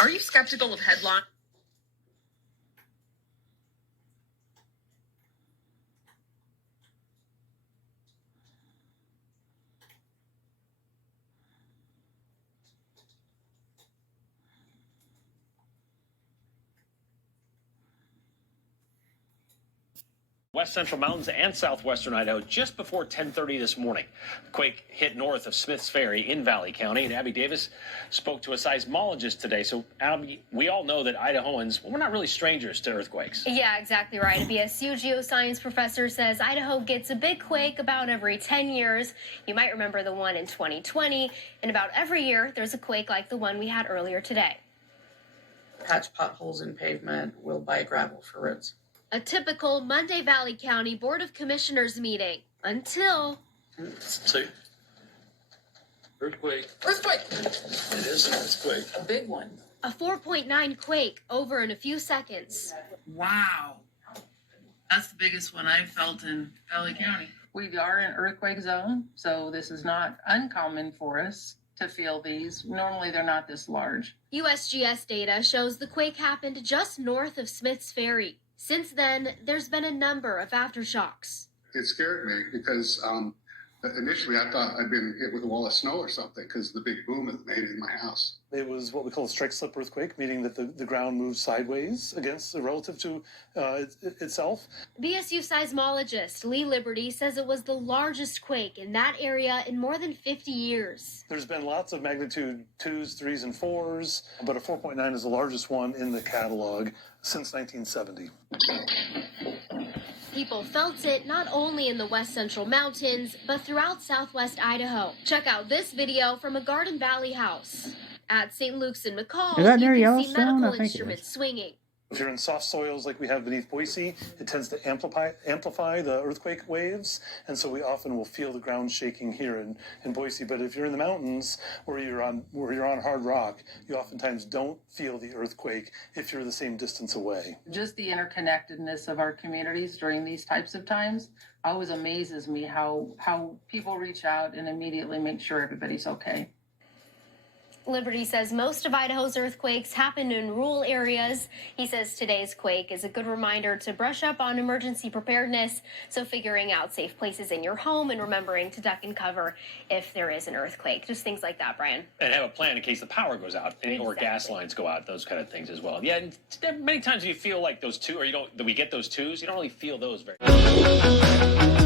Are you skeptical of headlines? West Central Mountains and southwestern Idaho just before 10:30 this morning. The quake hit north of Smiths Ferry in Valley County, and Abby Davis spoke to a seismologist today. So, Abby, we all know that Idahoans, we're not really strangers to earthquakes. Yeah, exactly right. A BSU geoscience professor says Idaho gets a big quake about every 10 years. You might remember the one in 2020. And about every year, there's a quake like the one we had earlier today. Patch potholes in pavement, will buy gravel for roads. A typical Monday Valley County Board of Commissioners meeting until... Two. Earthquake. Earthquake! It is an earthquake. A big one. A 4.9 quake over in a few seconds. Wow. That's the biggest one I've felt in Valley County. We are in earthquake zone, so this is not uncommon for us to feel these. Normally, they're not this large. USGS data shows the quake happened just north of Smiths Ferry. Since then, there's been a number of aftershocks. It scared me because initially I thought I'd been hit with a wall of snow or something because of the big boom it made in my house. It was what we call a strike slip earthquake, meaning that the ground moves sideways against relative to itself. BSU seismologist Lee Liberty says it was the largest quake in that area in more than 50 years. There's been lots of magnitude 2s, 3s, and 4s, but a 4.9 is the largest one in the catalog since 1970. People felt it not only in the West Central Mountains, but throughout southwest Idaho. Check out this video from a Garden Valley house. At St. Luke's in McCall, Is that near you can see Yellowstone? medical I think it instruments is. swinging. If you're in soft soils like we have beneath Boise, it tends to amplify the earthquake waves, and so we often will feel the ground shaking here in Boise. But if you're in the mountains where you're on hard rock, you oftentimes don't feel the earthquake if you're the same distance away. Just the interconnectedness of our communities during these types of times always amazes me how people reach out and immediately make sure everybody's okay. Liberty says most of Idaho's earthquakes happen in rural areas. He says today's quake is a good reminder to brush up on emergency preparedness, so figuring out safe places in your home and remembering to duck and cover if there is an earthquake. Just things like that, Brian. And have a plan in case the power goes out or gas lines go out, those kind of things as well. Yeah, and many times you feel like those two, or we get those twos, you don't really feel those very much.